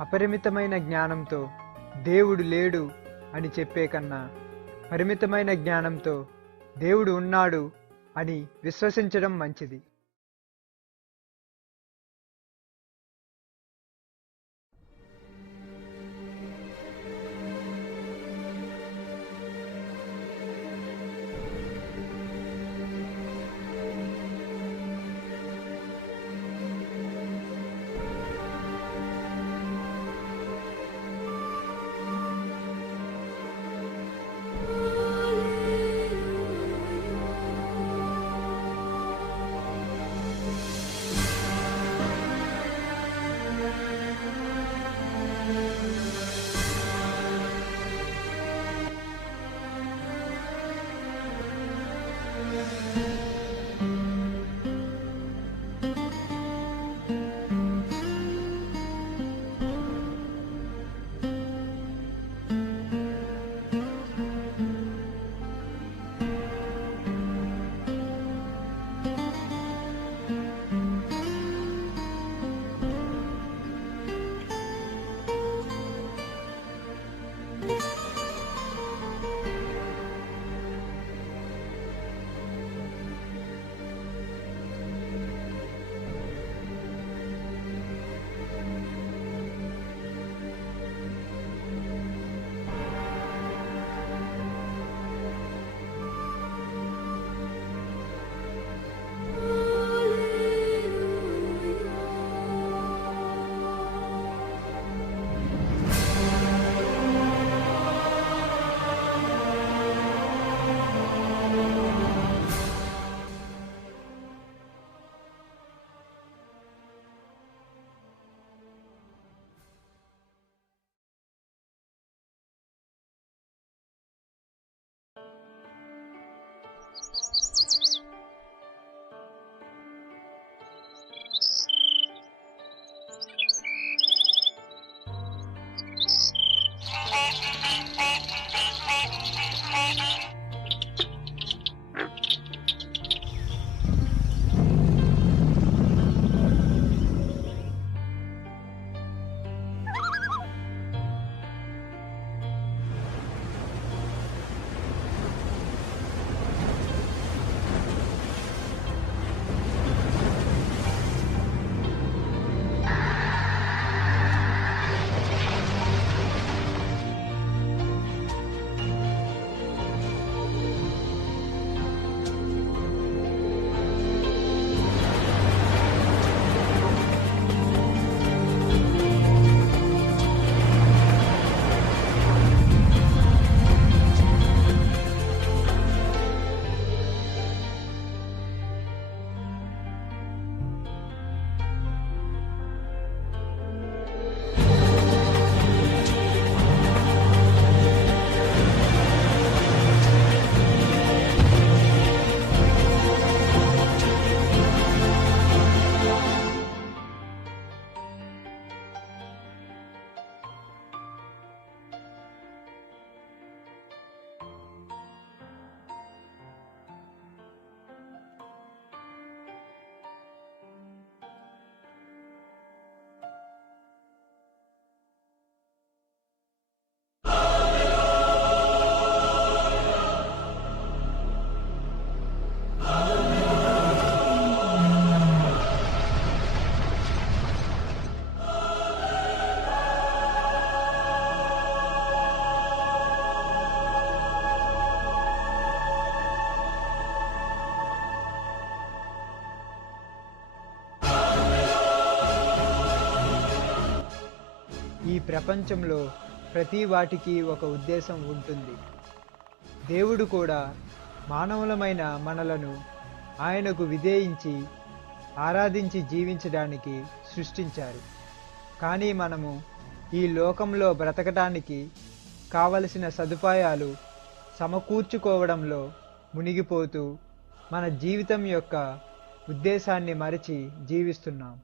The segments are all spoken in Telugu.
అపరిమితమైన జ్ఞానంతో దేవుడు లేడు అని చెప్పే కన్నా పరిమితమైన జ్ఞానంతో దేవుడు ఉన్నాడు అని విశ్వసించడం మంచిది. ఈ ప్రపంచంలో ప్రతి వాటికి ఒక ఉద్దేశం ఉంటుంది. దేవుడు కూడా మానవులమైన మనలను ఆయనకు విధేయించి ఆరాధించి జీవించడానికి సృష్టించారు. కానీ మనము ఈ లోకంలో బ్రతకడానికి కావలసిన సదుపాయాలు సమకూర్చుకోవడంలో మునిగిపోతూ మన జీవితం యొక్క ఉద్దేశాన్ని మరచి జీవిస్తున్నాం.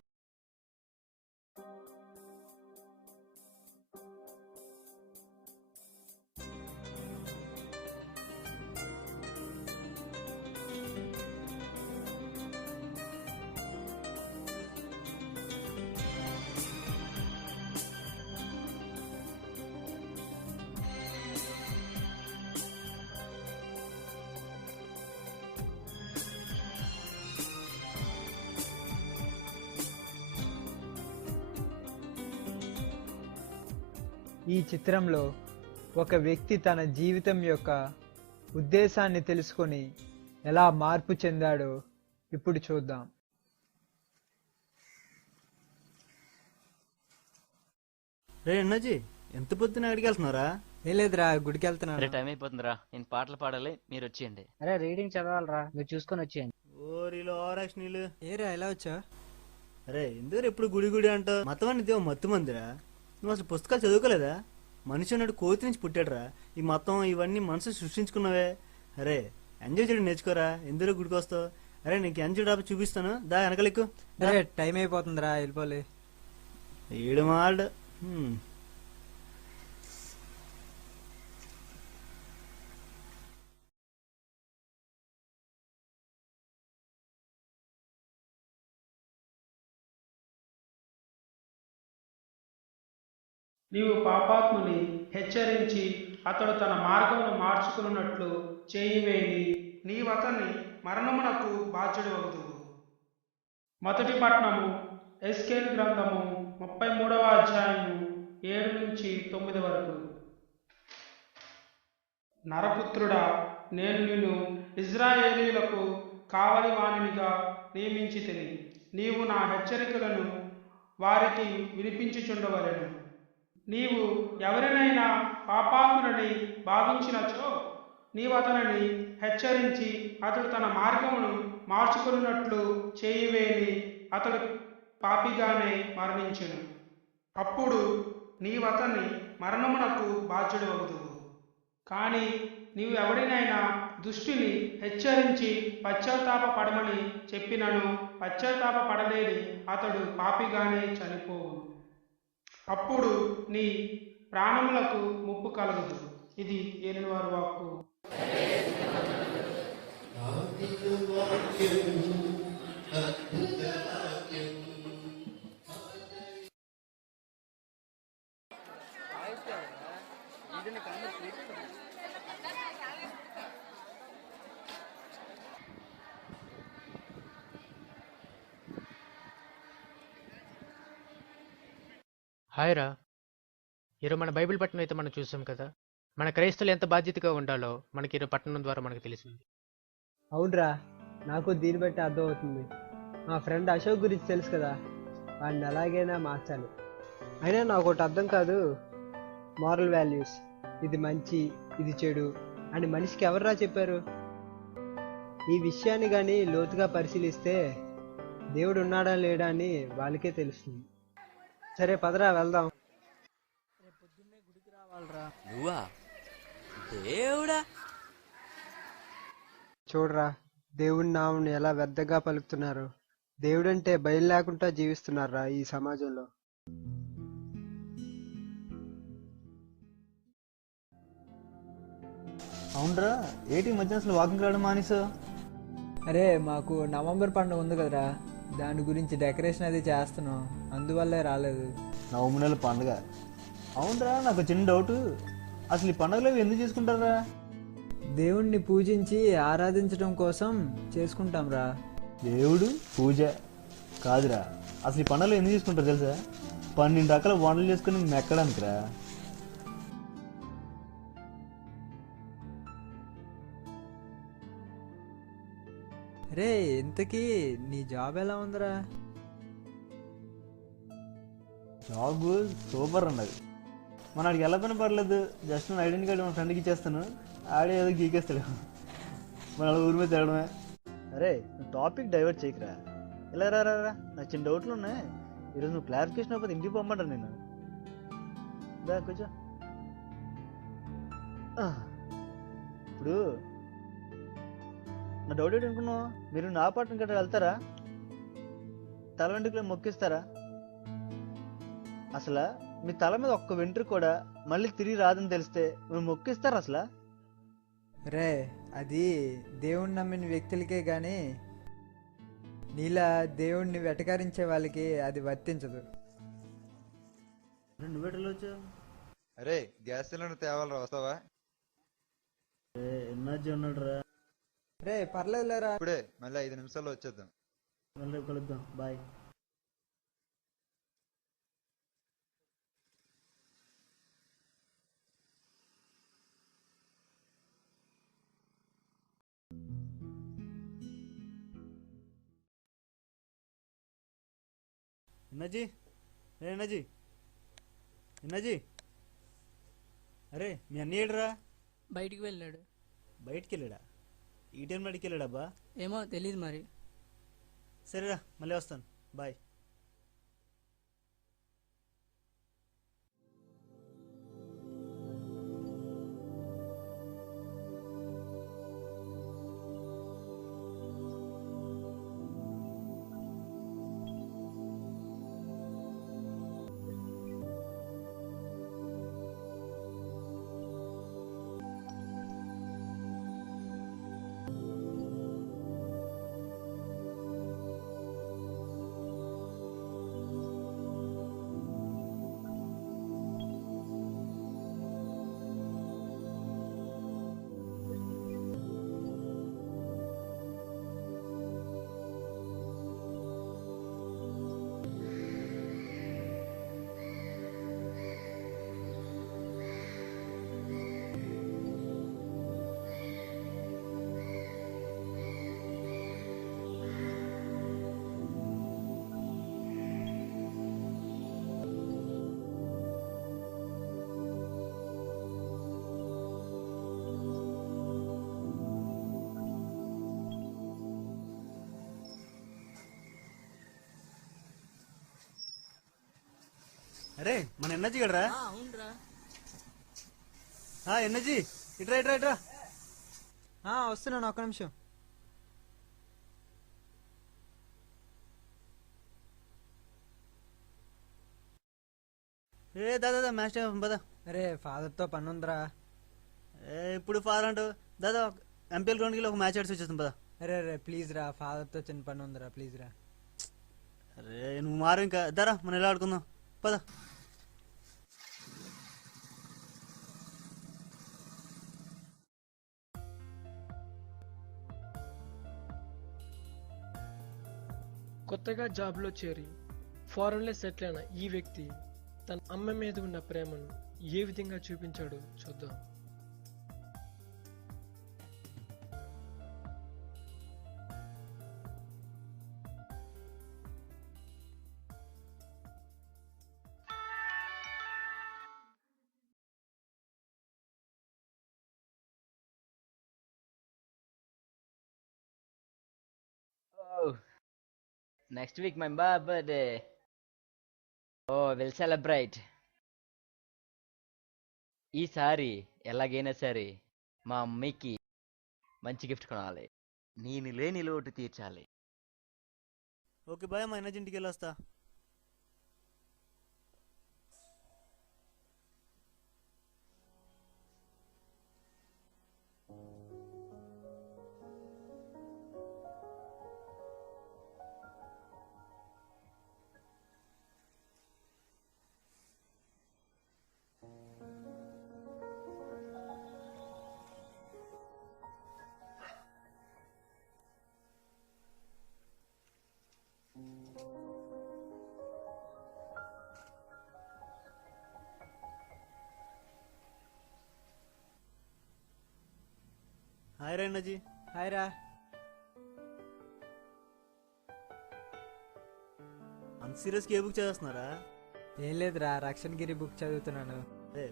ఈ చిత్రంలో ఒక వ్యక్తి తన జీవితం యొక్క ఉద్దేశాన్ని తెలుసుకొని ఎలా మార్పు చెందాడో ఇప్పుడు చూద్దాం. రే అన్నాజీ, ఎంత పొద్దున అడిగి వెళ్తున్నారా? ఏం లేదురా, గుడికి వెళ్తున్నా. అరే టైం అయిపోతుందిరా, నేను పాటలు పాడాలి, మీరు వచ్చేయండి. అరే రీడింగ్ చదవాలరా, మీరు చూసుకొని వచ్చేయండి. ఓరిలో ఆరాక్షణీలు. ఏరా ఎలా వచ్చా? అరే ఎందుకు ఎప్పుడు గుడి గుడి అంటావు? మతం అనేది మత్తు మందిరా. నువ్వు అసలు పుస్తకాలు చదువుకోలేదా? మనిషి అన్నాడు కోతి నుంచి పుట్టాడురా. ఈ మతం ఇవన్నీ మనసు సృష్టించుకున్నావే. అరే ఎంజాయ్ చేయడం నేర్చుకోరా, ఎందుకు గుడికి వస్తావు? అరే నీకు ఎంజాయ్ డాబా చూపిస్తాను, దా వెనకలిక్కు. టైం అయిపోతుందిరా, వెళ్ళిపోలే. ఏడు మాడు. నీవు పాపాత్ముని హెచ్చరించి అతడు తన మార్గమును మార్చుకున్నట్లు చేయివేయి, నీవతని మరణమునకు బాధ్యుడవగుదువు. మొదటి పట్టణము ఎస్కేల్ గ్రంథము 33వ అధ్యాయము 7 నుంచి 9 వరకు. నరపుత్రుడా, నేను నిన్ను ఇజ్రాయేలీయులకు కావలి వాణినిగా నియమించితిని. నీవు నా హెచ్చరికలను వారికి వినిపించుచుండవలెను. నీవు ఎవరినైనా పాపాత్ములని భావించినచో నీవు అతనిని హెచ్చరించి అతడు తన మార్గమును మార్చుకున్నట్లు చేయివేని, అతడు పాపిగానే మరణించును. అప్పుడు నీవతని మరణమునకు బాధ్యుడవగుదువు. కానీ నీవు ఎవరినైనా దుష్టుని హెచ్చరించి పశ్చాత్తాప పడమని చెప్పినను పశ్చాత్తాప పడలేని అతడు పాపిగానే చనిపోవు. అప్పుడు నీ ప్రాణములకు ముప్పు కలుగుదు. ఇది యేలువారి వాక్కు. హాయ్ రా. ఈరోజు మన బైబిల్ పట్టణం అయితే మనం చూసాం కదా. మన క్రైస్తవులు ఎంత బాధ్యతగా ఉండాలో మనకి ఈరోజు పట్టణం ద్వారా మనకు తెలిసింది. అవునరా, నాకు దీన్ని బట్టి అర్థమవుతుంది. మా ఫ్రెండ్ అశోక్ గురించి తెలుసు కదా, వాడిని ఎలాగైనా మార్చాలి. అయినా నాకు ఒకటి అర్థం కాదు, మారల్ వాల్యూస్, ఇది మంచి ఇది చెడు అని మనిషికి ఎవర్రా చెప్పారు? ఈ విషయాన్ని కానీ లోతుగా పరిశీలిస్తే దేవుడు ఉన్నాడా లేడా అని వాళ్ళకే తెలుస్తుంది. సరే పదరా వెళ్దాం. నువ్వా దేవుడా? చూడరా, దేవుడి నామం ఎలా వ్యర్థంగా పలుకుతున్నారు. దేవుడంటే భయం లేకుండా జీవిస్తున్నారా ఈ సమాజంలో. అవునరా, ఏంటి మధ్య అసలు వాకింగ్ రావడం మానేసా? అరే మాకు నవంబర్ పండుగ ఉంది కదరా, దాని గురించి డెకరేషన్ అది చేస్తున్నాం, అందువల్లే రాలేదు. నవంబర్ నెల పండుగ? అవునరా, నాకు చిన్న డౌట్, అసలు ఈ పండుగలు ఎందుకు చేసుకుంటారా? దేవుణ్ణి పూజించి ఆరాధించడం కోసం చేసుకుంటాం రా. దేవుడు పూజ కాదురా, అసలు ఈ పండుగలు ఎందుకు చేసుకుంటారు తెలుసా? 12 రకాల వంటలు చేసుకుని మెక్కడానికి రా. రే ఇంతకీ నీ జాబ్ ఎలా ఉందిరా? జాబ్ సూపర్ అన్నది. మనకి ఎలా పని పర్లేదు, జస్ట్ నా ఐడెంటి కార్డు మన ఫ్రెండ్కి ఇచ్చేస్తాను, ఆడే ఏదో గీకేస్తాడు, మన ఊరి మీద తిరగడమే. అరే నువ్వు టాపిక్ డైవర్ట్ చేయకురా, ఇలా రా రా రా, నాకు చిన్న డౌట్లు ఉన్నాయి. ఈరోజు నువ్వు క్లారిఫికేషన్ అయిపోతే ఇంటికి పంపంటారు నేను. దా కూర్చో. ఇప్పుడు నా డౌట్ ఏంటి అనుకున్నావు? మీరు నా పాటను గట్రా వెళ్తారా? తల వెంట్రుకలు మొక్కిస్తారా? అసలు మీ తల మీద ఒక్క వెంట్రుక కూడా మళ్ళీ తిరిగి రాదని తెలిస్తే మీరు మొక్కిస్తారా అసలు? రే అది దేవుణ్ణి నమ్మిన వ్యక్తులకే గాని నీలా దేవుణ్ణి వెటకరించే వాళ్ళకి అది వర్తించదు. నువ్వెటలో వచ్చావు? అరే గ్యాస్ సిలిండర్ తేవాలరా, వస్తావా? ఎన్నర్జీ ఉన్నాడు రా. రే పర్లేదులేరా, ఇప్పుడే మళ్ళీ 5 నిమిషాల్లో వచ్చేద్దాం. రేపు కలుద్దాం, బాయ్. ఎన్నజీ రే ఎన్నజీ ఎన్నజీ అరే మీ అన్నయ్య ఏడురా? బయటికి వెళ్ళాడు. బయటికి వెళ్ళాడా? ఈ టైం బయటికి వెళ్ళాడబ్బా? ఏమో తెలీదు మరి. సరేరా మళ్ళీ వస్తాను, బాయ్. అరే మన ఎన్నజీ గడరా? అవునరా. ఎన్నజీ ఇట్రా ఇట్రా ఇట్రా. వస్తున్నాను, ఒక్క నిమిషం. దాదా మ్యాచ్ టైం పదా. అరే ఫాదర్తో పని ఉందిరా. ఇప్పుడు ఫాదర్ అంటూ దాదా ఎంపీఎల్ గ్రౌండ్కి ఒక మ్యాచ్ ఆడిసి వచ్చేస్తాం పదా. అరే ప్లీజ్ రా, ఫాదర్తో చిన్న పని ఉందిరా, ప్లీజ్ రా. అరే నువ్వు మారు ఇంకా దారా మనం ఎలా ఆడుకుందాం పదా. కొత్తగా జాబ్లో చేరి ఫారెన్లో సెటిల్ అయిన ఈ వ్యక్తి తన అమ్మ మీద ఉన్న ప్రేమను ఏ విధంగా చూపించాడో చూద్దాం. Next week my birthday. Oh will celebrate. ఈసారి ఎలాగైనా సరే మా అమ్మకి మంచి గిఫ్ట్ కొనాలి. నేను లేని లోటు తీర్చాలి. ఓకే బాయ్, మా ఎన్నజీ ఇంటికి వెళ్ళొస్తా. హాయ్ రా ఎన్నజీ. హాయ్ రా. అంత సీరియస్గా ఏ బుక్ చదువుతున్నారా? ఏం లేదురా, రక్షణ్ గిరి బుక్ చదువుతున్నాను.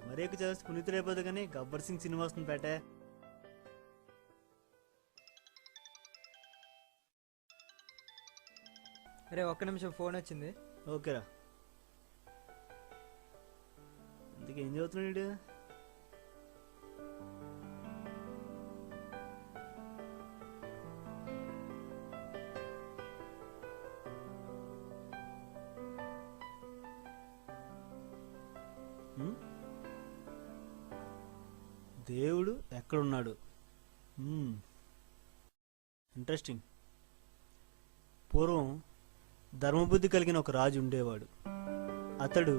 మరీ ఎక్కువ చదివిస్తే పునీతుడు అయిపోతుంది కానీ గబ్బర్ సింగ్ సినిమా వస్తుంది పేటే. అరే ఒక్క నిమిషం, ఫోన్ వచ్చింది. ఓకేరా. అందుకే ఏం చదువుతున్నాడు? దేవుడు ఎక్కడున్నాడు? ఇంట్రెస్టింగ్. పూర్వం ధర్మబుద్ధి కలిగిన ఒక రాజు ఉండేవాడు. అతడు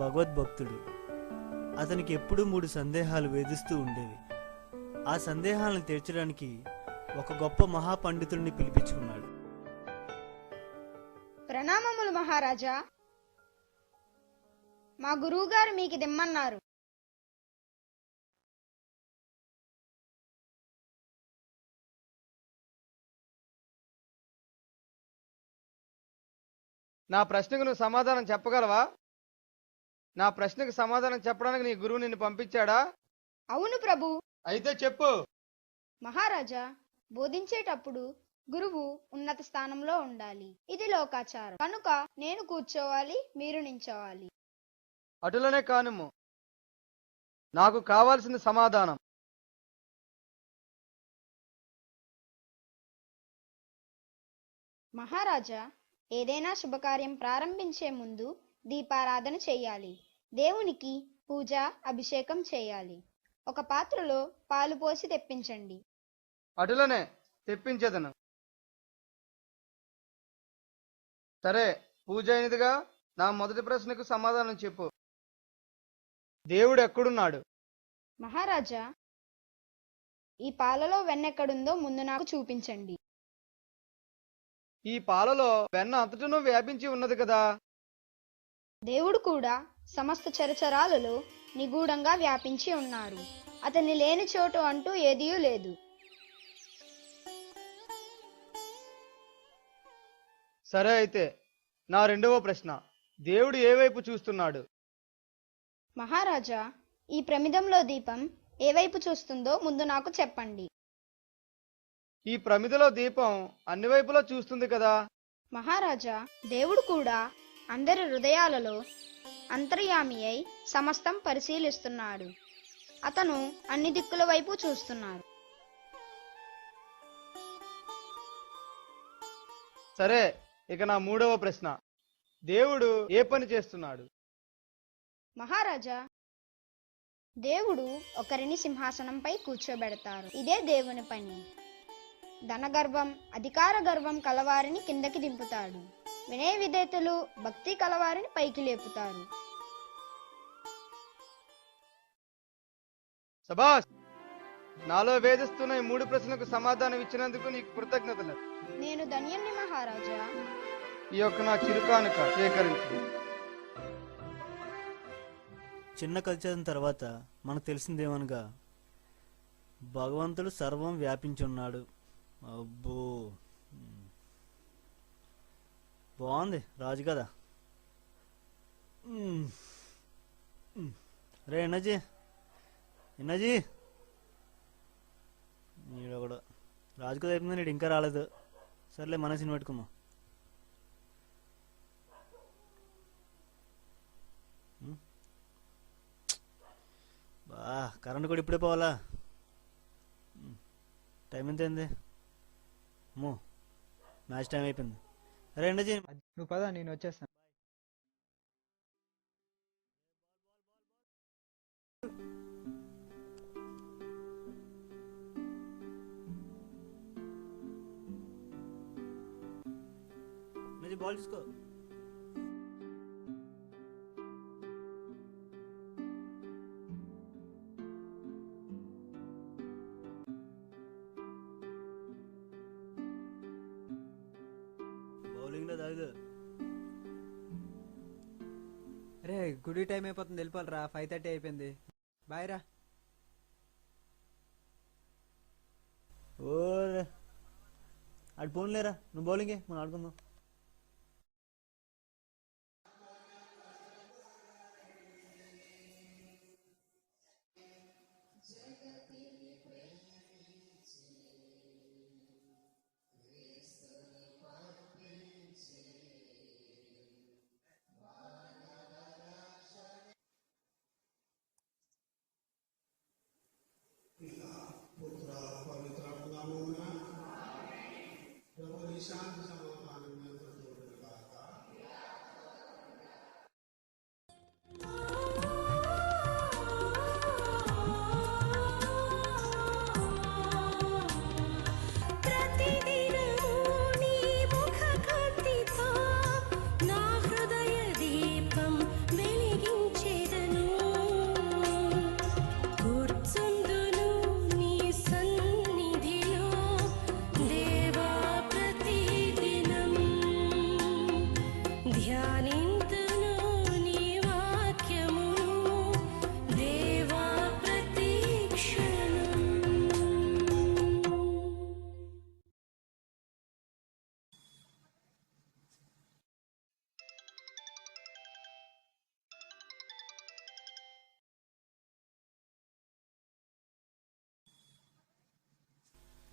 భగవద్భక్తుడు. అతనికి ఎప్పుడూ 3 సందేహాలు వేధిస్తూ ఉండేవి. ఆ సందేహాలను తీర్చడానికి ఒక గొప్ప మహాపండితుడిని పిలిపించుకున్నాడు. ప్రణామములు మహారాజా. మా గురువుగారు మీకు దిమ్మన్నారు. నా ప్రశ్నకు నువ్వు సమాధానం చెప్పగలవా? నా ప్రశ్నకు సమాధానం చెప్పడానికి నీ గురువు నిన్ను పంపించాడా? అవును ప్రభు. అయితే చెప్పు. మహారాజా, బోధించేటప్పుడు గురువు ఉన్నత స్థానంలో ఉండాలి. ఇది లోకాచారం. కనుక నేను కూర్చోవాలి, మీరు నించోవాలి. అటులనే కానుము. నాకు కావాల్సిన సమాధానం. మహారాజా, ఏదైనా శుభకార్యం ప్రారంభించే ముందు దీపారాధన చేయాలి. దేవునికి పూజ, అభిషేకం చేయాలి. ఒక పాత్రలో పాలు పోసి తెప్పించండి. అటులనే తెప్పించేదను. సరే, పూజ అయినదిగా. నా మొదటి ప్రశ్నకు సమాధానం చెప్పు. దేవుడు ఎక్కడున్నాడు? మహారాజా, ఈ పాలలో వెన్నెక్కడుందో ముందు నాకు చూపించండి. ఈ పాలలో వెన్న అంతటను వ్యాపించి ఉన్నది కదా. దేవుడు కూడా సమస్త చరచరాలలో నిగూఢంగా వ్యాపించి ఉన్నారు. అతని లేని చోటు అంటూ ఏదీ లేదు. సరే, అయితే నా రెండవ ప్రశ్న. దేవుడు ఏ వైపు చూస్తున్నాడు? మహారాజా, ఈ ప్రమిదంలో దీపం ఏ వైపు చూస్తుందో ముందు నాకు చెప్పండి. ఈ ప్రమిదలో దీపం అన్ని వైపులా చూస్తుంది కదా. మహారాజా, దేవుడు కూడా అందరి హృదయాలలో అంతర్యామి అయి సమస్తం పరిశీలిస్తున్నాడు. అతను అన్ని దిక్కుల వైపు చూస్తున్నాడు. సరే, ఇక నా మూడవ ప్రశ్న. దేవుడు ఏ పని చేస్తున్నాడు? మహారాజా, దేవుడు ఒకరిని సింహాసనంపై కూర్చోబెడతారు. ఇదే దేవుని పని. ధనగర్వం, అధికార గర్వం కలవారిని కిందకి దింపుతాడు. వినయ విధేయతలు, భక్తి కలవారిని పైకి లేపుతారు. సబాష్! నాలో వేధిస్తున్న ఈ మూడు ప్రశ్నలకు సమాధానం ఇచ్చినందుకు నీకు కృతజ్ఞతలు. నేను ధన్యుణ్ణి మహారాజా. ఈ యొక్క నా చిరుకానుక స్వీకరించు. చిన్న కల్చర్ తర్వాత మనకు తెలిసిందేమనగా భగవంతుడు సర్వం వ్యాపించున్నాడు. అబ్బో, బాగుంది రాజు కదా. రే ఎన్నజీ, ఎన్నజీ, నీడు కూడా రాజు కదా అయిపోయింది. నీడు ఇంకా రాలేదు. సర్లే, మన సినిమా పెట్టుకుందాం. బా, కరెంట్ కూడా ఇప్పుడే పోవాలా? టైం ఎంత అయింది? అమ్మో, మ్యాచ్ టైం అయిపోయింది. అరే ఎండజీ, నువ్వు పద, నేను వచ్చేస్తాను. బాల్ తీసుకో. బౌలింగ్లో తాగు. రే, గుడి టైం అయిపోతుంది, వెళ్ళిపోవాలరా. 5:30 అయిపోయింది. బాయ్ రా. ఓరే, అటు పోన్లేరా, నువ్వు బౌలింగే, మనం ఆడుకుందాం.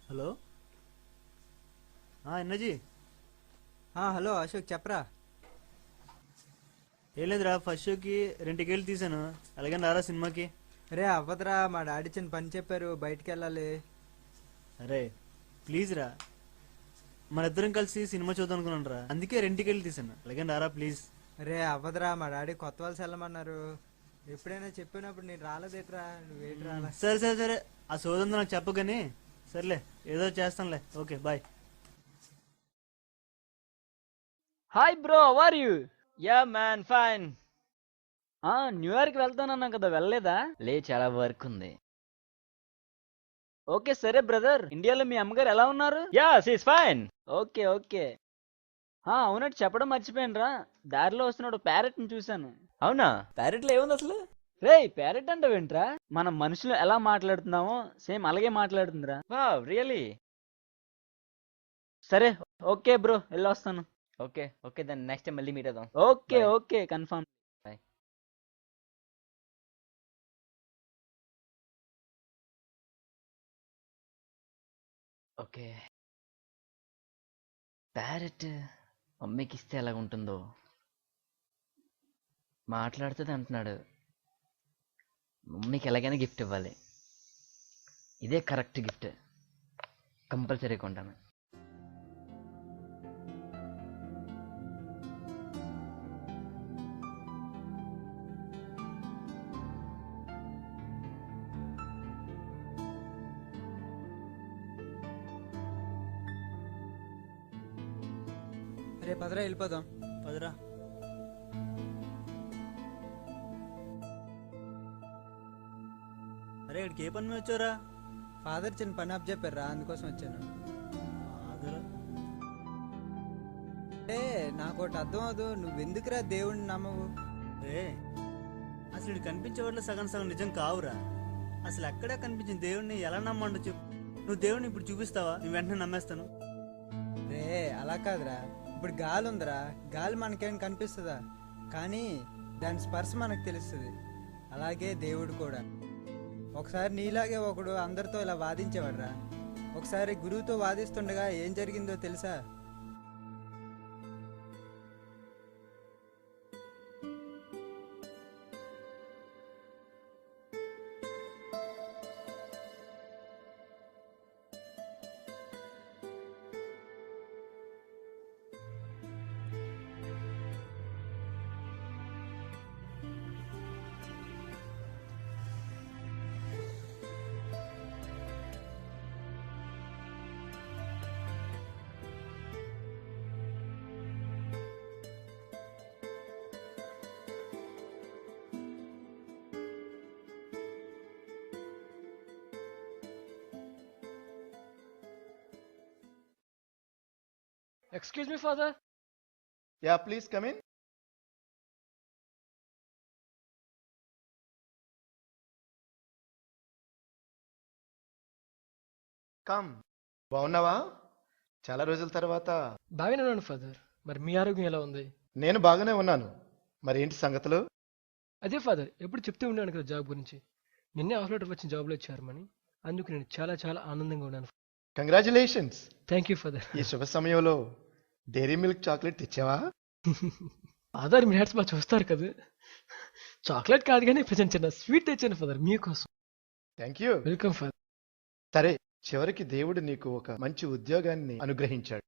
హలో ఎన్నజీ. హలో అశోక్ చెప్పరా. ఏం లేదురా, ఫస్ట్ షోకి 2 టికెట్లు తీసాను. అలాగే రారా సినిమాకి. రే అవ్వదురా, మా డాడీ చిన్న పని చెప్పారు, బయటికి వెళ్ళాలి. అరే ప్లీజ్ రా, మన ఇద్దరం కలిసి సినిమా చూద్దాం అనుకున్నాను రా, అందుకే 2 టికెట్లు తీసాను. అలాగే రారా ప్లీజ్. రే అవ్వదురా, మా డాడీ కొత్త వలస వెళ్ళమన్నారు. ఎప్పుడైనా చెప్పినప్పుడు నేను రాలేదేట్రా, నువ్వేంటి రాలా. సరే సరే సరే, ఆ సోదంతో నాకు చెప్పగాని. సర్లే ఏదో చేస్తానులే, okay bye. Hi bro, how are you? Yeah man, fine. New York వెళ్తానన్నా కదా, వెళ్ళలేదా? చాలా వర్క్ ఉంది. ఓకే సరే బ్రదర్, ఇండియాలో మీ అమ్మగారు ఎలా ఉన్నారు? Yeah she's fine. Okay okay. అవునట్టు చెప్పడం మర్చిపోయాను రా, దారిలో వస్తున్నాడు ప్యారెట్ ని చూశాను. అవునా? ప్యారెట్ లో ఏముంది అసలు? రే ప్యారెట్ అంటే ఏంట్రా, మనం మనుషులు ఎలా మాట్లాడుతున్నామో సేమ్ అలాగే మాట్లాడుతుందిరా. Wow really? సరే ఓకే బ్రో, వెళ్ళొస్తాను. ఓకే ఓకే, దాన్ని నెక్స్ట్ టైం మళ్ళీ మీట్ అవుదాం. Okay okay confirm. Bye. Okay, parrot మమ్మీకి ఇస్తే ఎలా ఉంటుందో. మాట్లాడుతుంది అంటున్నాడు, మమ్మీకి ఎలాగైనా గిఫ్ట్ ఇవ్వాలి. ఇదే కరెక్ట్ గిఫ్ట్, కంపల్సరీ కొంటాను. రే పదరా వెళ్ళిపోదాం. పదరా. అరే ఇక్కడికి ఏ పని మీద వచ్చారా? ఫాదర్ చిన్న పని అప్ చెప్పారా, అందుకోసం వచ్చాను. ఏ నాకు ఒకటి అర్థం అవదు, నువ్వెందుకురా దేవుడిని నమ్మవు? రే అసలు ఇటు కనిపించే వాటిలో సగం సగం నిజం కావురా. అసలు ఎక్కడే కనిపించిన దేవుడిని ఎలా నమ్మండు చెప్పు. నువ్వు దేవుడిని ఇప్పుడు చూపిస్తావా? నేను వెంటనే నమ్మేస్తాను. రే అలా కాదురా, ఇప్పుడు గాలి ఉందిరా, గాలి మనకేం కనిపిస్తుందా? కానీ దాని స్పర్శ మనకు తెలుస్తుంది. అలాగే దేవుడు కూడా. ఒకసారి నీలాగే ఒకడు అందరితో ఇలా వాదించేవాడురా. ఒకసారి గురువుతో వాదిస్తుండగా ఏం జరిగిందో తెలుసా? Excuse me, father. Yeah, please come in. Come. బాగున్నావా? చాలా రోజుల తర్వాత. బాగానే ఉన్నాను ఫాదర్. మరి మీ ఆరోగ్యం ఎలా ఉంది? నేను బాగానే ఉన్నాను. మరి ఏంటి సంగతులు? అదే ఫాదర్, ఎప్పుడు చెప్తూ ఉన్నాను కదా జాబ్ గురించి. నిన్నే ఆఫర్ లెటర్ వచ్చిన జాబ్లో ఇచ్చారమని, అందుకు నేను చాలా చాలా ఆనందంగా ఉన్నాను. కంగ్రాచులేషన్స్. Thank you father. ఈ శుభ సమయంలో డైరీ మిల్క్ చాక్లెట్ తెచ్చావా? ఫాదర్ మీరు హ్యాట్స్ బాగా చూస్తారు కదా. చాక్లెట్ కాదు కానీ చిన్న చిన్న స్వీట్ తెచ్చాను ఫాదర్ మీకోసం. Thank you. Welcome father. సరే, చివరికి దేవుడు నీకు ఒక మంచి ఉద్యోగాన్ని అనుగ్రహించాడు.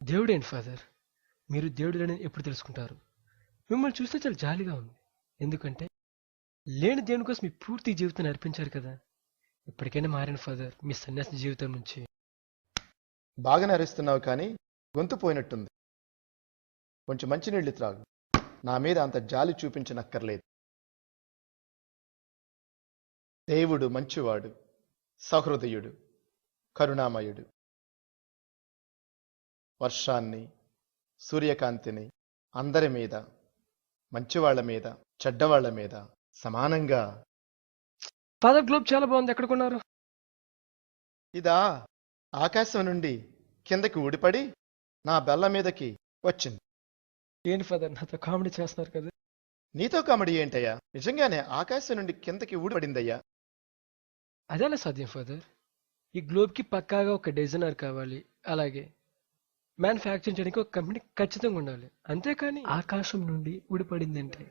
దేవుడేంటి ఫాదర్, మీరు దేవుడు లేని ఎప్పుడు తెలుసుకుంటారు? మిమ్మల్ని చూస్తే చాలా జాలిగా ఉంది. ఎందుకంటే లేని దేవుని కోసం మీ పూర్తి జీవితాన్ని అర్పించారు కదా. ఇప్పటికైనా మారిన ఫాదర్ మీ సన్యాసి జీవితం నుంచి. బాగానే అరుస్తున్నావు కానీ గొంతు పోయినట్టుంది. కొంచెం మంచినీళ్ళు త్రాగు. నా మీద అంత జాలి చూపించనక్కర్లేదు. దేవుడు మంచివాడు, సహృదయుడు, కరుణామయుడు. వర్షాన్ని, సూర్యకాంతిని అందరి మీద, మంచివాళ్ల మీద, చెడ్డవాళ్ల మీద సమానంగా. ఫాదర్ గ్లోబ్ చాలా బాగుంది, ఎక్కడ కొన్నారు? ఇదా ఆకాశం నుండి కిందకి ఊడిపడి నా బెల్ల మీదకి వచ్చింది. ఏంటి ఫాదర్ నాతో కామెడీ చేస్తున్నారు కదా? నీతో కామెడీ ఏంటయ్యా? నిజంగానే ఆకాశం నుండి కిందకి ఊడిపడిందయ్యా. అదేలా సాధ్యం ఫాదర్? ఈ గ్లోబ్కి పక్కాగా ఒక డిజైనర్ కావాలి, అలాగే మ్యానుఫ్యాక్చరింగ్ చేయడానికి ఒక కంపెనీ ఖచ్చితంగా ఉండాలి. అంతేకాని ఆకాశం నుండి ఊడిపడిందంటే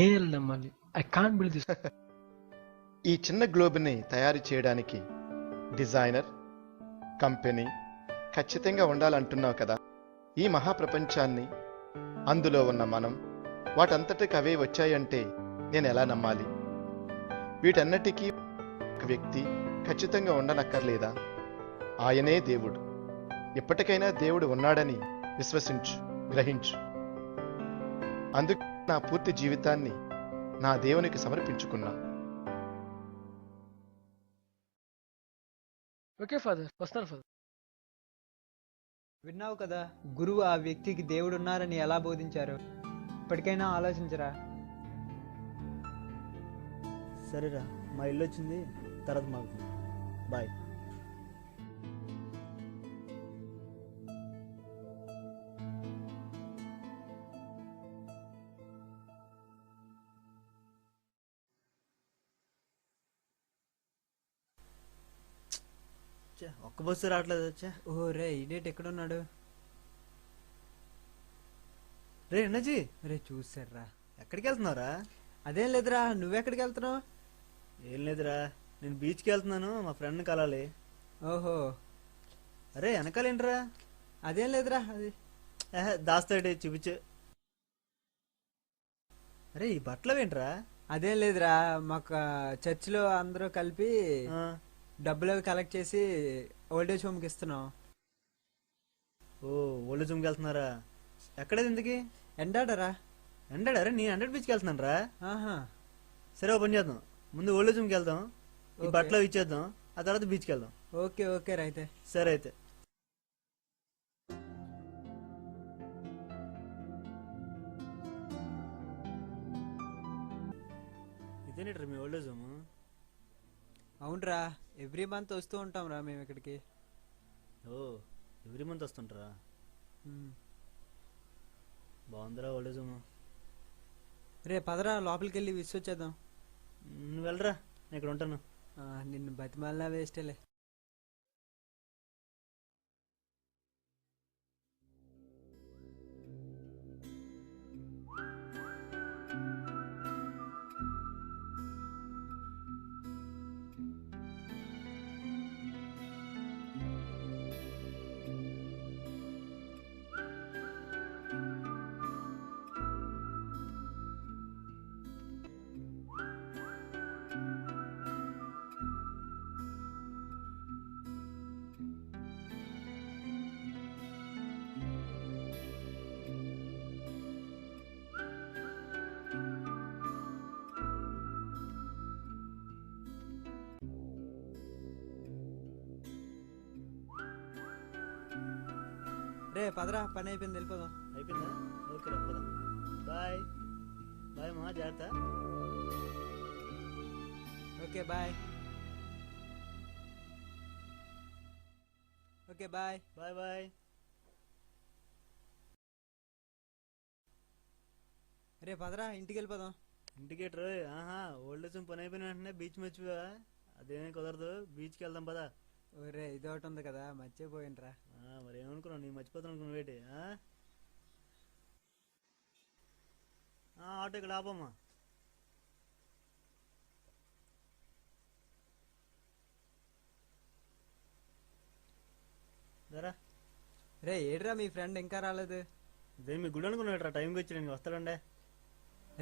నేను నమ్మాలి. I can't believe this. ఈ చిన్న గ్లోబ్ని తయారు చేయడానికి డిజైనర్, కంపెనీ ఖచ్చితంగా ఉండాలంటున్నావు కదా. ఈ మహాప్రపంచాన్ని, అందులో ఉన్న మనం, వాటంతటికి అవే వచ్చాయంటే నేను ఎలా నమ్మాలి? వీటన్నిటికీ ఒక వ్యక్తి ఖచ్చితంగా ఉండనక్కర్లేదా? ఆయనే దేవుడు. ఎప్పటికైనా దేవుడు ఉన్నాడని విశ్వసించు, గ్రహించు. అందుకే నా పూర్తి జీవితాన్ని నా దేవునికి సమర్పించుకున్నా. ఓకే ఫాదర్, వస్తాను ఫాదర్. విన్నావు కదా, గురువు ఆ వ్యక్తికి దేవుడు ఉన్నారని ఎలా బోధించారు. ఇప్పటికైనా ఆలోచించరా. సరేరా, మా ఇల్లు వచ్చింది, తర్వాత మాకు బాయ్. ఒక్క బస్సు రావట్లేదు. వచ్చా. ఓ రే, ఇడేట్ ఎక్కడున్నాడు? రే ఎన్నజీ, రే చూసారా. ఎక్కడికి వెళ్తున్నారా? అదేం లేదురా, నువ్వెక్కడికి వెళ్తున్నావు? ఏం లేదురా, నేను బీచ్కి వెళ్తున్నాను, మా ఫ్రెండ్ని కలాలి. ఓహో. అరే వెనకాలేంట్రా? అదేం లేదురా, అది దాస్తాడే చూపించే. అరే ఈ బట్టలు ఏంట్రా? అదేం లేదురా, మాకు చర్చిలో అందరూ కలిపి డబ్బులు అవి కలెక్ట్ చేసి ఓల్డేజ్ హోమ్కి ఇస్తున్నాం. ఓ ఓల్డేజ్ హోమ్కి వెళ్తున్నారా? ఎక్కడేది ఇందుకి? ఎండాడరా. ఎండాడారా? నేను 100 బీచ్కి వెళ్తున్నాను రా. ఆహా. సరే, ఓ పని చేద్దాం, ముందు ఓల్డేజ్ హోమ్కి వెళ్దాం, ఈ బట్టలు అవి ఇచ్చేద్దాం, ఆ తర్వాత బీచ్కి వెళ్దాం. ఓకే ఓకే రైతే. సరే అయితే. ఇదేనేట్రా మీ ఓల్డేజ్ హోమ్? అవునరా, ఎవ్రీ మంత్ వస్తూ ఉంటాం రా మేము ఇక్కడికి. ఓ ఎవ్రీ మంత్ వస్తుంటారా? బాగుందిరా ఓల్డేజ్ హోమ్. రే పదరా, లోపలికి వెళ్ళి విసి వచ్చేద్దాం. నువ్వు వెళ్ళరా, నేను ఇక్కడ ఉంటాను. నిన్ను బతిమాలినా వేస్టేలే. రే పదరా, పని అయిపోయింది, వెళ్ళిపోదాం. అయిపోయిందా? ఓకే రా, పద. బాయ్ బాయ్ మా, జాగ్రత్త. Okay bye. Okay bye. Bye bye. రే పదరా, ఇంటికి వెళ్ళిపోదాం. ఇంటికేటర్? ఆహా, ఓల్డేజ్ హోమ్ పని అయిపోయిన వెంటనే బీచ్ మర్చిపోయా? అదేమీ కుదరదు, బీచ్కి వెళ్దాం పదా. ఒరే ఇదొకటి ఉంది కదా, మర్చిపోయినరా. మరి ఏమనుకున్నావు, నేను మర్చిపోతాను అనుకున్నావు ఏంటి? ఆటో ఇక్కడ ఆపమ్మా. దరా. రే ఏడ్రా, మీ ఫ్రెండ్ ఇంకా రాలేదు? అదే మీ గుడి అనుకున్నాడు, టైంకి వచ్చి నేను వస్తాడండే.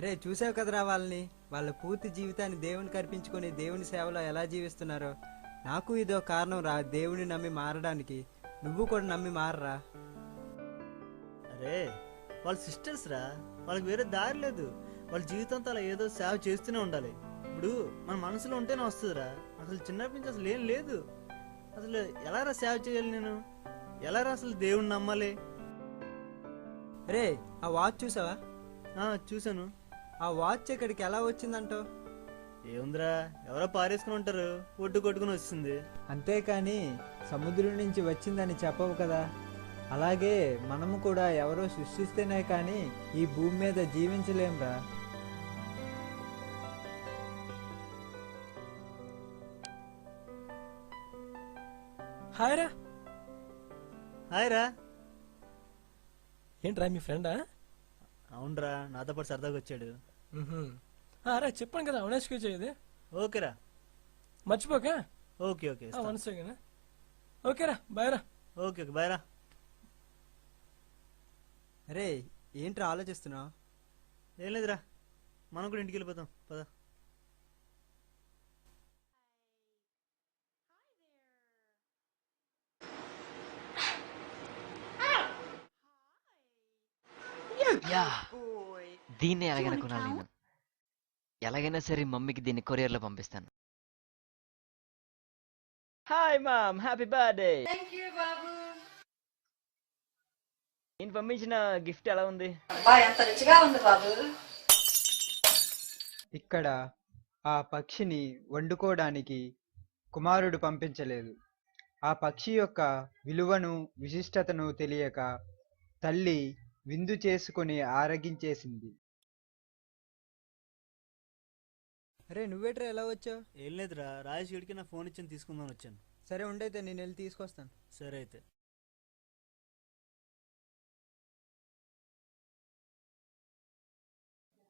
రే చూసావు కదరా వాళ్ళని, వాళ్ళ పూర్తి జీవితాన్ని దేవునికి అర్పించుకొని దేవుని సేవలో ఎలా జీవిస్తున్నారో. నాకు ఇదో కారణం రా, దేవుని నమ్మి మారడానికి. నువ్వు కూడా నమ్మి మారరా. అరే వాళ్ళ సిస్టర్స్ రా, వాళ్ళకి వేరే దారి లేదు. వాళ్ళ జీవితంతో అలా ఏదో సేవ చేస్తూనే ఉండాలి. ఇప్పుడు మన మనసులో ఉంటేనే వస్తుందిరా. అసలు చిన్నప్పటి నుంచి అసలు ఏం లేదు. అసలు ఎలా రా సేవ చేయాలి నేను? ఎలా రా అసలు దేవుణ్ణి నమ్మాలి? రే ఆ వాచ్ చూసావా? చూసాను. ఆ వాచ్ ఇక్కడికి ఎలా వచ్చిందంటో? ఏముందిరా, ఎవరో పారేసుకుని ఉంటారు, ఒడ్డు కొట్టుకుని వస్తుంది. అంతేకాని సముద్రం నుంచి వచ్చిందని చెప్పవు కదా. అలాగే మనము కూడా ఎవరో సృష్టిస్తేనే కానీ ఈ భూమి మీద జీవించలేంరా. హాయ్ రా. ఏంట్రా మీ ఫ్రెండా? అవునరా, నాతో పాటు సరదాగా వచ్చాడు. అరే చెప్పాను కదా అవునేసుకు చేయదు. ఓకేరా. మర్చిపోక. Okay okay 1 second. ఓకేరా, బాయ్ రా. ఓకే ఓకే బాయ్ రా. అరే ఏంట్రా ఆలోచిస్తున్నావు? ఏం లేదురా, మనం కూడా ఇంటికి వెళ్ళిపోతాం పద. దీన్ని ఎలాగైనా కొనాలి నేను. ఎలాగైనా సరే మమ్మీకి దీన్ని కొరియర్లో పంపిస్తాను. Hi mom, happy birthday. నేను పంపించిన గిఫ్ట్ ఎలా ఉంది? ఇక్కడ ఆ పక్షిని వండుకోవడానికి కుమారుడు పంపించలేదు. ఆ పక్షి యొక్క విలువను విశిష్టతను తెలియక తల్లి విందు చేసుకుని ఆరగించేసింది. అరే నువ్వేట్రా ఎలా వచ్చావు? ఏం లేదురా, రాజేష్ గడికి నా ఫోన్ ఇచ్చి తీసుకుందామని వచ్చాను. సరే ఉండైతే నేను వెళ్ళి తీసుకొస్తాను. సరే అయితే.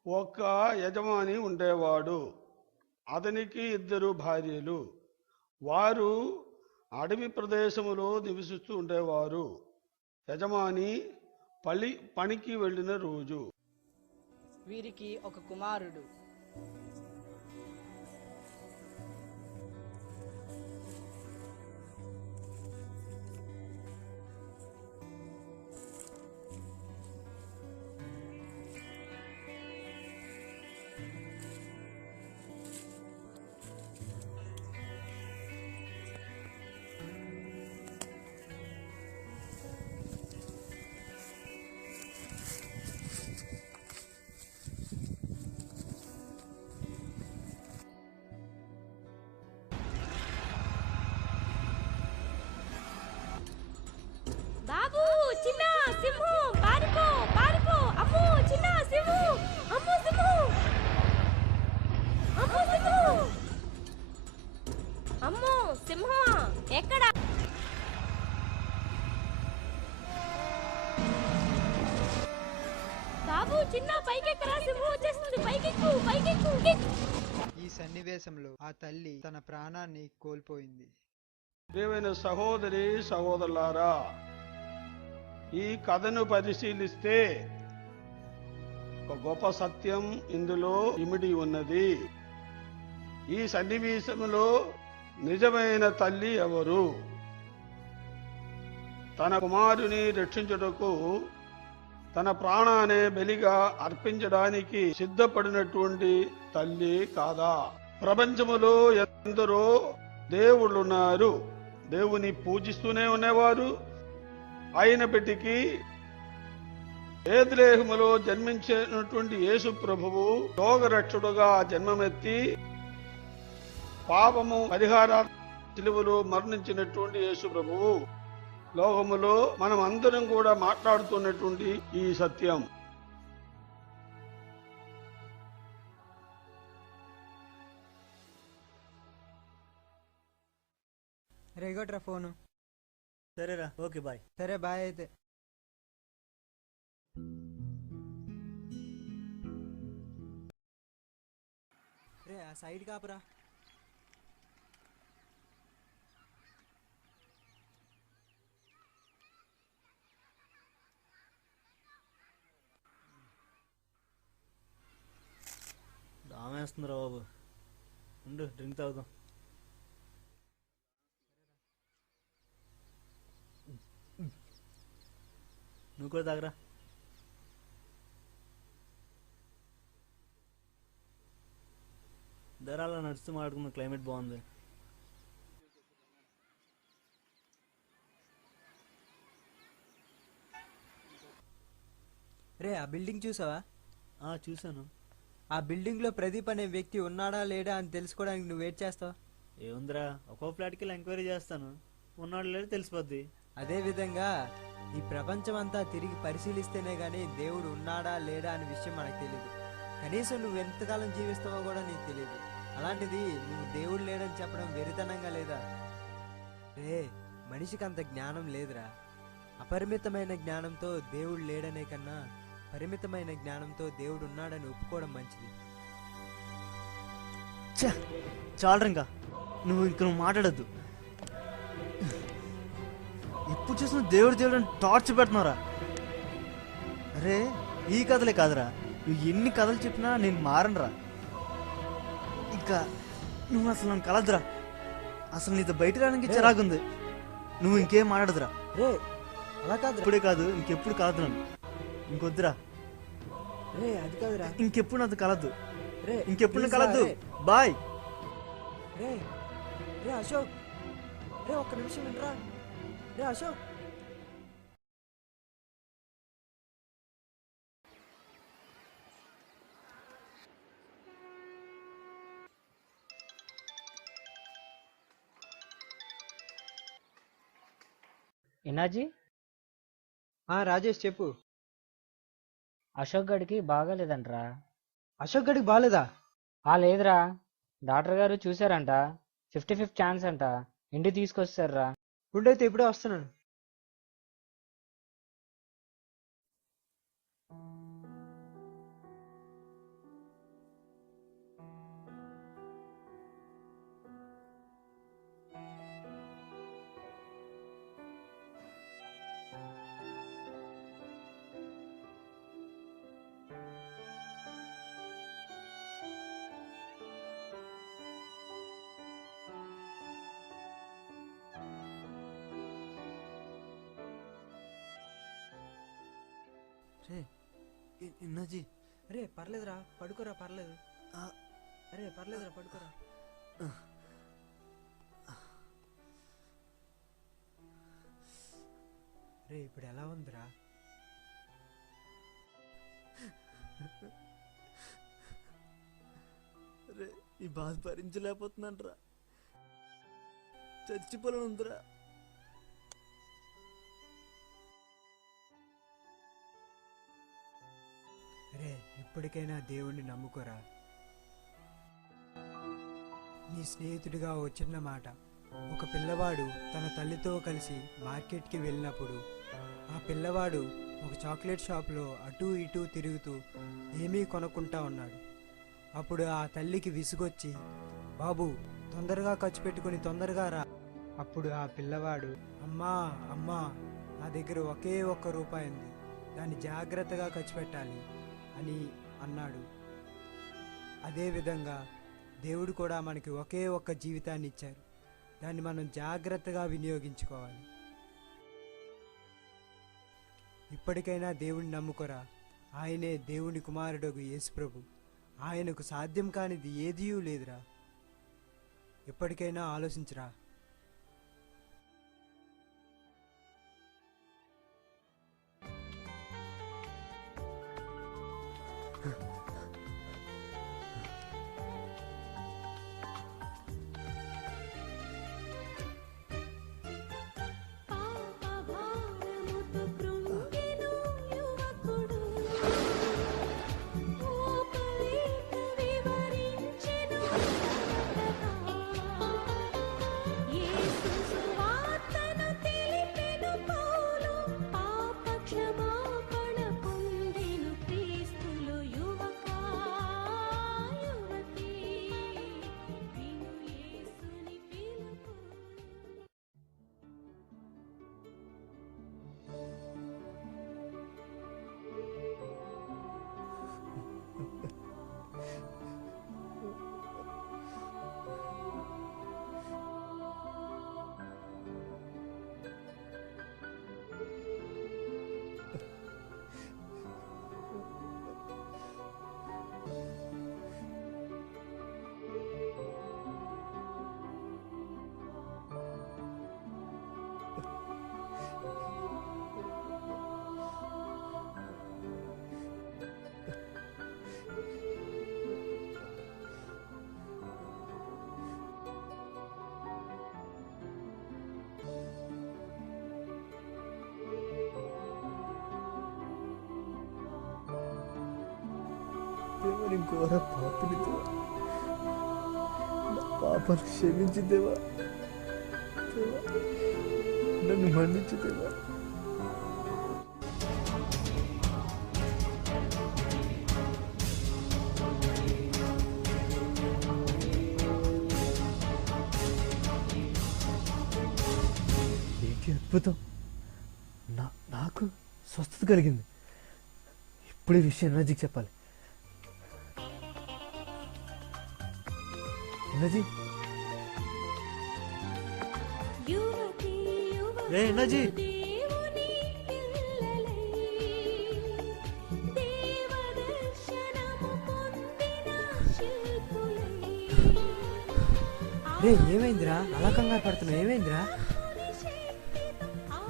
ఒక యజమాని ఉండేవాడు. అతనికి 2 భార్యలు. వారు అడవి ప్రదేశములో నివసిస్తూ ఉండేవారు. యజమాని పనికి వెళ్ళిన రోజు వీరికి ఒక కుమారుడు. బాబు చిన్న సింహం పారిపో పారిపో. అమ్మో చిన్న సింహం. అమ్మో సింహం. అమ్మో సింహం. అమ్మో సింహం ఎక్కడ? బాబు చిన్న పైకెక్కరా, సింహం వచ్చేస్తుంది. పైకెక్కు పైకెక్కు. ఈ సన్నివేశంలో ఆ తల్లి తన ప్రాణాన్ని కోల్పోయింది. ప్రియమైన సహోదరి సహోదరులారా, ఈ కథను పరిశీలిస్తే ఒక గొప్ప సత్యం ఇందులో ఇమిడి ఉన్నది. ఈ సన్నివేశంలో నిజమైన తల్లి ఎవరు? తన కుమారుని రక్షించుటకు తన ప్రాణాన్ని బలిగా అర్పించడానికి సిద్ధపడినటువంటి తల్లి కాదా? ప్రపంచములో ఎందరో దేవుళ్ళున్నారు, దేవుని పూజిస్తూనే ఉన్నవారు. అయినప్పటికీ బేత్లెహేములో జన్మించినటువంటి యేసు ప్రభువు లోకరక్షకుడుగా జన్మమెత్తి పాపము పరిహార సిలువలో మరణించినటువంటి యేసు ప్రభువు లోకములో మనం అందరం కూడా మాట్లాడుతున్నటువంటి ఈ సత్యం. రేగట్రా ఫోను. సరేరా, ఓకే బాయ్. సరే బాయ్ అయితే. రే ఆ సైడ్ కాపురా. దామేస్తుందిరా బాబు, ఉండు డ్రింక్ తాగుదాం. నువ్వు కూడా తాగరా. ధరాల్లో నడుస్తూ మాట్లాడుకున్న క్లైమేట్ బాగుంది. రే ఆ బిల్డింగ్ చూసావా? చూశాను. ఆ బిల్డింగ్ లో ప్రదీప్ అనే వ్యక్తి ఉన్నాడా లేడా అని తెలుసుకోవడానికి నువ్వు వెయిట్ చేస్తావు? ఏముందిరా, ఒక్కో ఫ్లాట్కి వెళ్ళి ఎంక్వైరీ చేస్తాను, ఉన్నాడు లేదో తెలిసిపోద్ది. అదే విధంగా ఈ ప్రపంచం అంతా తిరిగి పరిశీలిస్తేనే గానీ దేవుడు ఉన్నాడా లేడా అనే విషయం మనకు తెలియదు. కనీసం నువ్వు ఎంతకాలం జీవిస్తావో కూడా నీకు తెలియదు. అలాంటిది నువ్వు దేవుడు లేడని చెప్పడం వెరితనంగా లేదా? రే మనిషికి అంత జ్ఞానం లేదురా. ఆ అపరిమితమైన జ్ఞానంతో దేవుడు లేడనే కన్నా పరిమితమైన జ్ఞానంతో దేవుడు ఉన్నాడని ఒప్పుకోవడం మంచిది. చాలు ఇంకా నువ్వు మాట్లాడద్దు. ఎప్పుడు చూసిన దేవుడు దేవుడు అని టార్చ్ పెడుతున్నారా? అరే ఈ కథలే కాదురా, నువ్వు ఎన్ని కథలు చెప్పినా నేను మారనురా. ఇంకా నువ్వు అసలు నన్ను కలదురా. అసలు నీతో బయట రావడానికి చిరాకుంది. నువ్వు ఇంకేం మాట్లాడదురా. రే అలా కాదు, ఇప్పుడే కాదు ఇంకెప్పుడు కాదు నన్ను. ఇంకొద్దురా. రే అది కాదురా, ఇంకెప్పుడు నాతో కలద్దు. రే ఇంకెప్పుడు please కలద్దు. రా, రే. బాయ్. రే రే అశోక్, రే ఒక్క నిమిషం వినరా. రే అశోక్, ఎనాజీ రాజేష్ చెప్పు. అశోక్ గడికి బాగాలేదంటరా. అశోక్ గడికి బాగాలేదా? లేదురా, డాక్టర్ గారు చూసారంట. 50-50 ఛాన్స్ అంట. ఇంటికి తీసుకొస్తారా. ఫుడ్ అయితే ఇప్పుడే వస్తున్నాను. రే ఎన్నాజీ. రే పర్లేదురా, పడుకోరా, పర్లేదు. రే పర్లేదురా, పడుకోరా. రే ఇప్పుడు ఎలా ఉందిరా? రే ఈ బాధ భరించలేకపోతున్నానరా. చచ్చిపోలేను ఉందిరా. రే ఇప్పటికైనా దేవుణ్ణి నమ్ముకోరా. నీ స్నేహితుడిగా ఓ చిన్న మాట. ఒక పిల్లవాడు తన తల్లితో కలిసి మార్కెట్కి వెళ్ళినప్పుడు ఆ పిల్లవాడు ఒక చాక్లెట్ షాప్లో అటూ ఇటూ తిరుగుతూ ఏమీ కొనుక్కుంటా ఉన్నాడు. అప్పుడు ఆ తల్లికి విసుగొచ్చి, బాబు తొందరగా ఖర్చు పెట్టుకుని తొందరగా రా. అప్పుడు ఆ పిల్లవాడు, అమ్మా అమ్మా నా దగ్గర ఒకే ఒక్క రూపాయి ఉంది, దాన్ని జాగ్రత్తగా ఖర్చు పెట్టాలి అని అన్నాడు. అదేవిధంగా దేవుడు కూడా మనకి ఒకే ఒక్క జీవితాన్ని ఇచ్చారు. దాన్ని మనం జాగ్రత్తగా వినియోగించుకోవాలి. ఇప్పటికైనా దేవుణ్ణి నమ్ముకోరా. ఆయనే దేవుని కుమారుడగు యేసుప్రభు. ఆయనకు సాధ్యం కానిది ఏదీ లేదురా. ఎప్పటికైనా ఆలోచించరా. దేవా నీ ఘోర పాపిని దేవా, నా పాపను క్షమించి దేవా, దేవా నన్ను మన్నించు దేవా. అద్భుతం, నాకు స్వస్థత కలిగింది. ఇప్పుడు ఈ విషయం ఎనర్జీకి చెప్పాలి. ఎనర్జీ, రే ఎనర్జీ, రే ఏమైందిరా అలా కంగారు పడుతున్నావు? ఏమైందిరా?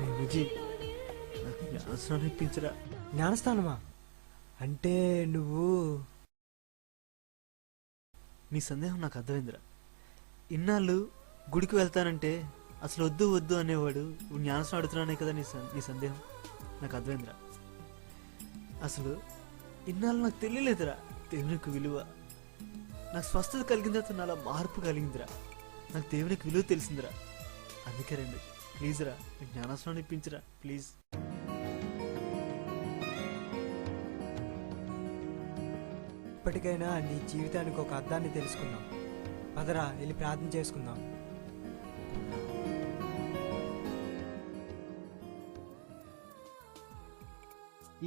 ఎనర్జీ, నాకు జ్ఞానస్నానం ఇప్పించరా. జ్ఞానస్థానమా? అంటే నువ్వు నీ సందేహం నాకు అర్థమైందిరా. ఇన్నాళ్ళు గుడికి వెళ్తానంటే అసలు వద్దు వద్దు అనేవాడు, జ్ఞానస్నానం అడుగుతున్నానే కదా నీ సందేహం. నాకు అర్థమైందిరా. అసలు ఇన్నాళ్ళు నాకు తెలియలేదురా దేవునికి విలువ. నాకు స్వస్థత కలిగిన తర్వాత నాలో మార్పు కలిగిందిరా. నాకు దేవునికి విలువ తెలిసిందిరా. అందుకే రండి ప్లీజ్ రా, జ్ఞానస్నానం ఇప్పించరా ప్లీజ్. ఇప్పటికైనా నీ జీవితానికి ఒక అర్థాన్ని తెలుసుకుందాం. పదరా వెళ్ళి ప్రార్థన చేసుకుందాం.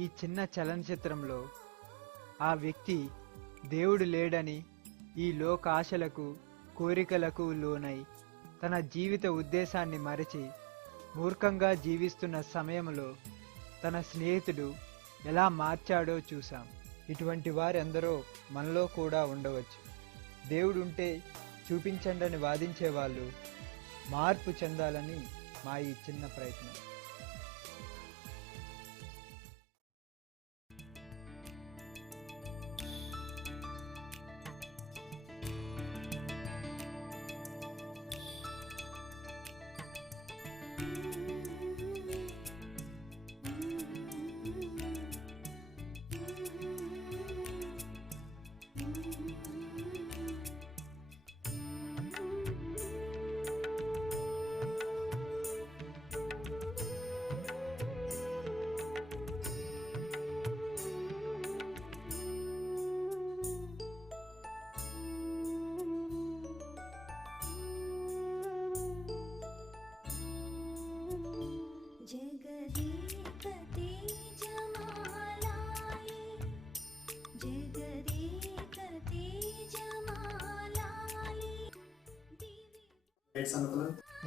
ఈ చిన్న చలనచిత్రంలో ఆ వ్యక్తి దేవుడు లేడని ఈ లోక ఆశలకు కోరికలకు లోనై తన జీవిత ఉద్దేశాన్ని మరచి మూర్ఖంగా జీవిస్తున్న సమయంలో తన స్నేహితుడు ఎలా మార్చాడో చూసాం. ఇటువంటి వారెందరో మనలో కూడా ఉండవచ్చు. దేవుడుంటే చూపించండని వాదించే వాళ్ళు మార్పు చెందాలని మా ఈ చిన్న ప్రయత్నం.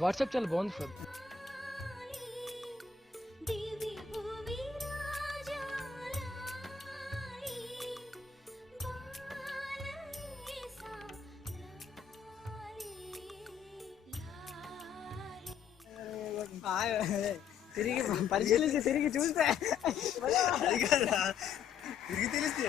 వాట్సాప్ చాలా బాగుంది సార్. తిరిగి పరిశీలించి తిరిగి చూస్తే తిరిగి తెలిస్తే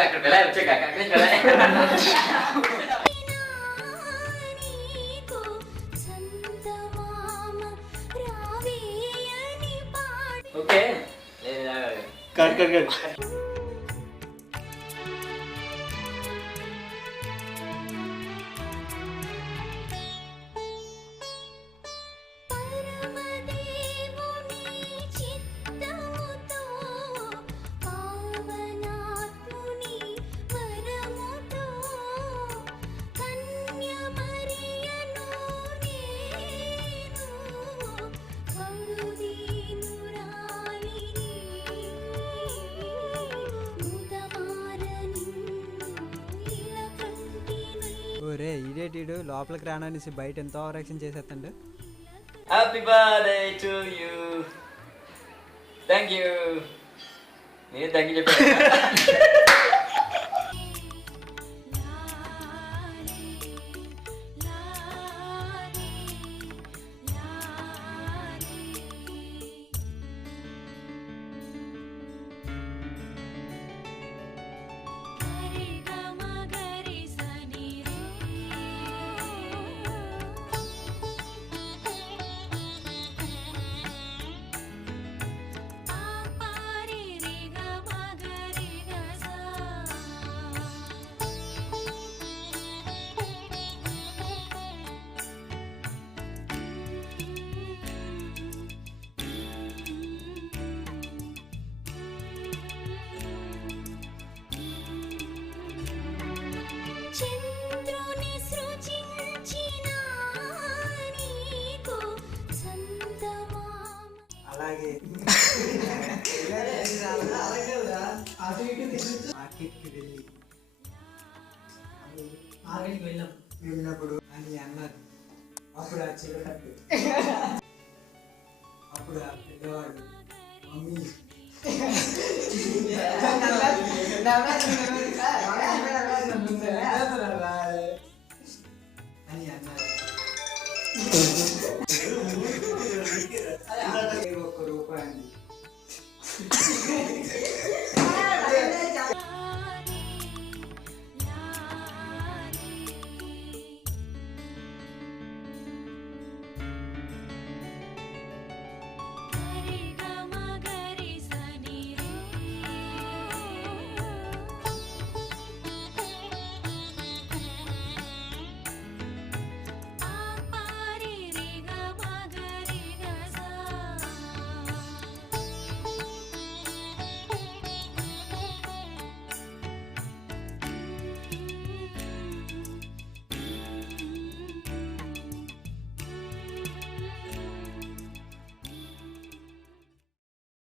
అక్కడ వెళ్ళా వచ్చాక అక్కడి నుంచి ఓకే కట్ కట్ కట్ ఒరే ఇదేటీడు లోపలికి రాననేసి బయట ఎంతో ఆరక్షణ చేసేస్తండు. Happy birthday to you. Thank you. నేను థ్యాంక్ యూ చెప్పాను. అలాగే మార్కెట్కి వెళ్ళినప్పుడు అని అన్నారు. అప్పుడు ఆ చివరి అప్పుడు ఆ పెద్దవాడు మమ్మీ